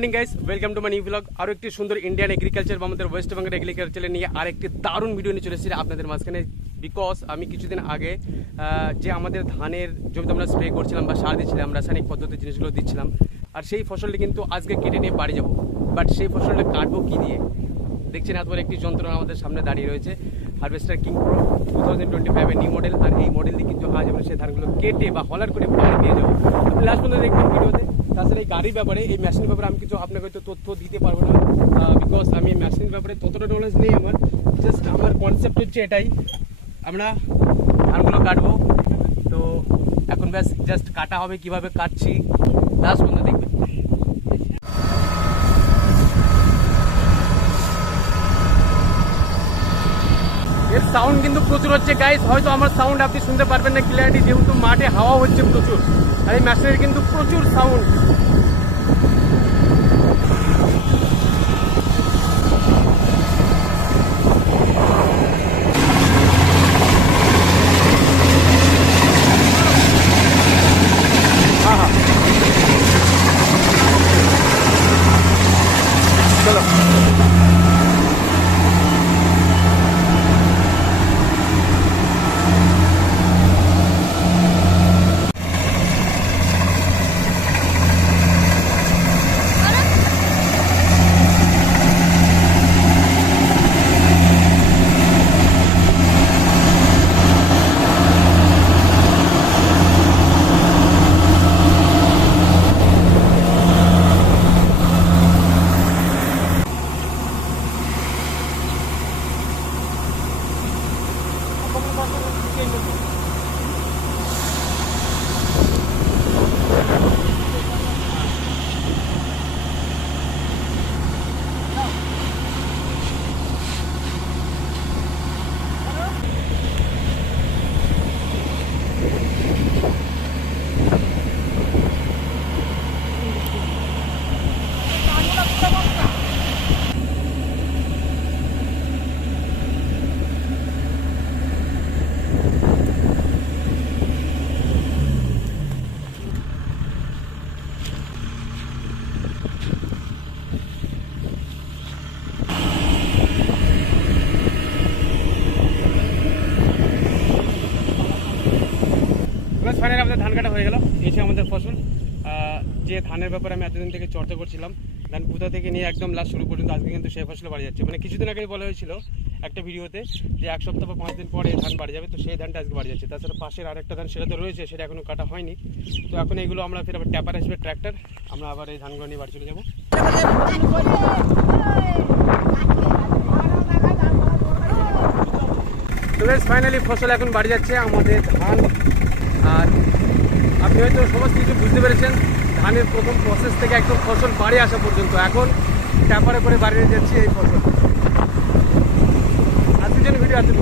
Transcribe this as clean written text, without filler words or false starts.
Morning guys, welcome to my new blog. আরও একটি সুন্দর ইন্ডিয়ান এগ্রিকালচার বা আমাদের ওয়েস্ট বেঙ্গল এগ্রিকালচার নিয়ে আরেকটি দারুণ ভিডিও নিয়ে চলে এসেছি আপনাদের মাঝখানে। বিকজ আমি কিছুদিন আগে যে আমাদের ধানের জমিতে আমরা স্প্রে করছিলাম বা সার দিচ্ছিলাম, রাসায়নিক পদ্ধতির জিনিসগুলো দিচ্ছিলাম, আর সেই ফসলটি কিন্তু আজকে কেটে নিয়ে বাড়ি যাবো। বাট সেই ফসলটা কাটবো কী দিয়ে? দেখছেন এত বড় একটি যন্ত্র আমাদের সামনে দাঁড়িয়ে রয়েছে, harvester king pro 2025 new model. আর এই মডেল দিয়ে কিন্তু আজ আমরা সেই ধানগুলো কেটে বা হলার করে বাড়ি নিয়ে যাবো। আপনি লাস্ট পর্যন্ত দেখবেন ভিডিওতে। তাছাড়া এই গাড়ির ব্যাপারে, এই মেশিনের ব্যাপারে আমি কিছু আপনাকে হয়তো তথ্য দিতে পারবো না, বিকজ আমি এই মেশিনের ব্যাপারে ততটা নলেজ নেই আমার। জাস্ট আমার কনসেপ্ট হচ্ছে এটাই, আমরা ধানগুলো কাটবো। তো এখন ব্যাস জাস্ট কাটা হবে, কিভাবে কাটছি লাস্ট পর্যন্ত দেখবেন। এর সাউন্ড কিন্তু প্রচুর হচ্ছে গাইস, হয়তো আমার সাউন্ড আপনি শুনতে পারবেন না ক্লিয়ারিটি, যেহেতু মাঠে হাওয়া হচ্ছে প্রচুর, আর এই মেশিনের কিন্তু প্রচুর সাউন্ড। চলো ফাইনালি আমাদের ধান কাটা হয়ে গেল। এই যে আমাদের ফসল, যে ধানের ব্যাপারে আমি এতদিন থেকে চর্চা করছিলাম, ধান পুঁতা থেকে নিয়ে একদম লাস্ট শুরু পর্যন্ত, আজকে কিন্তু সেই ফসলে বাড়ি যাচ্ছে। মানে কিছুদিন আগে বলা হয়েছিল একটা ভিডিওতে যে এক সপ্তাহ বা 5 দিন পরে ধান বাড়ি যাবে, তো সেই ধানটা আজকে বাড়ি যাচ্ছে। তাছাড়া পাশের আরেকটা ধান সেটা তো রয়েছে, সেটা এখনো কাটা হয়নি। তো এখন এগুলো আমরা ফের আবার ট্যাপার আসবে ট্র্যাক্টর, আমরা আবার এই ধানগুলো নিয়ে বাড়ি চলে যাবো। তো ফাইনালি ফসল এখন বাড়ি যাচ্ছে আমাদের ধান। আর আপনি হয়তো সমস্ত কিছু বুঝতে পেরেছেন, ধানের প্রথম প্রসেস থেকে একদম ফসল বাড়ি আসা পর্যন্ত। এখন ট্যাপারে করে বাড়িয়ে যাচ্ছে এই ফসল। আজকের জন্য ভিডিও আছে।